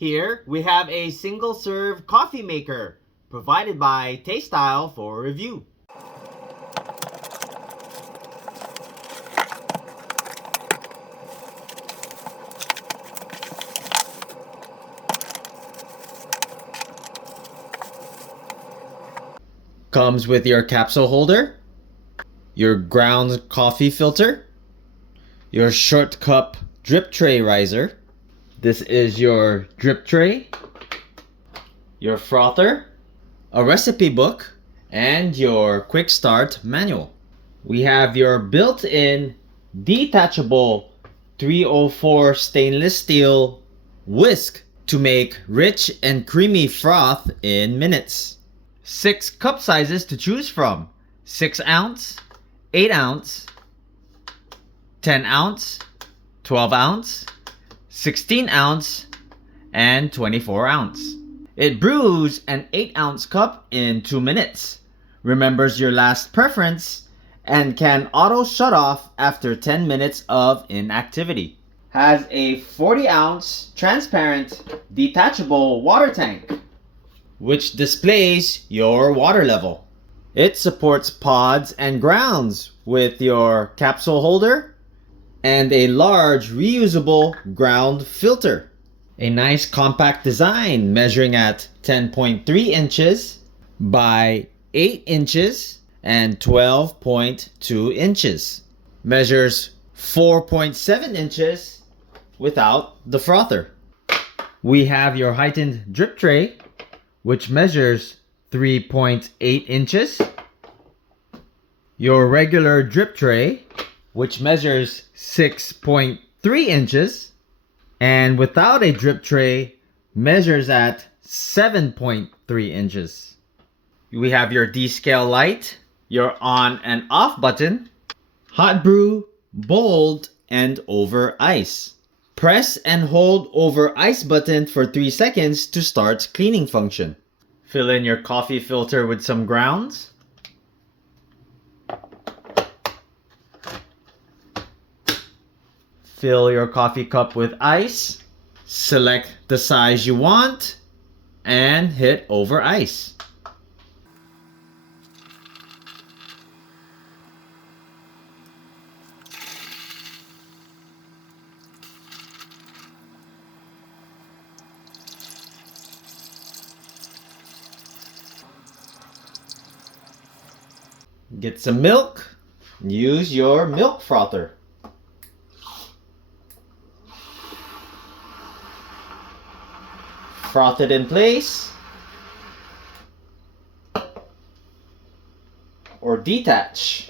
Here we have a single-serve coffee maker provided by TasteStyle for review. Comes with your capsule holder, your ground coffee filter, your short cup drip tray riser. This is your drip tray, your frother, a recipe book, and your quick start manual. We have your built-in detachable 304 stainless steel whisk to make rich and creamy froth in minutes. 6 cup sizes to choose from: 6 ounce, 8 ounce, 10 ounce, 12 ounce, 16 ounce, and 24 ounce. It brews an 8 ounce cup in 2 minutes, remembers your last preference, and can auto shut off after 10 minutes of inactivity. Has a 40 ounce transparent detachable water tank, which displays your water level. It supports pods and grounds with your capsule holder and a large reusable ground filter. A nice compact design measuring at 10.3 inches by 8 inches and 12.2 inches. Measures 4.7 inches without the frother. We have your heightened drip tray, which measures 3.8 inches. Your regular drip tray, which measures 6.3 inches. And without a drip tray, measures at 7.3 inches. We have your D-scale light, your on and off button, hot brew, bold, and over ice. Press and hold over ice button for 3 seconds to start cleaning function. Fill in your coffee filter with some grounds. Fill your coffee cup with ice. Select the size you want and hit over ice. Get some milk. Use your milk frother. Froth it in place. Or detach.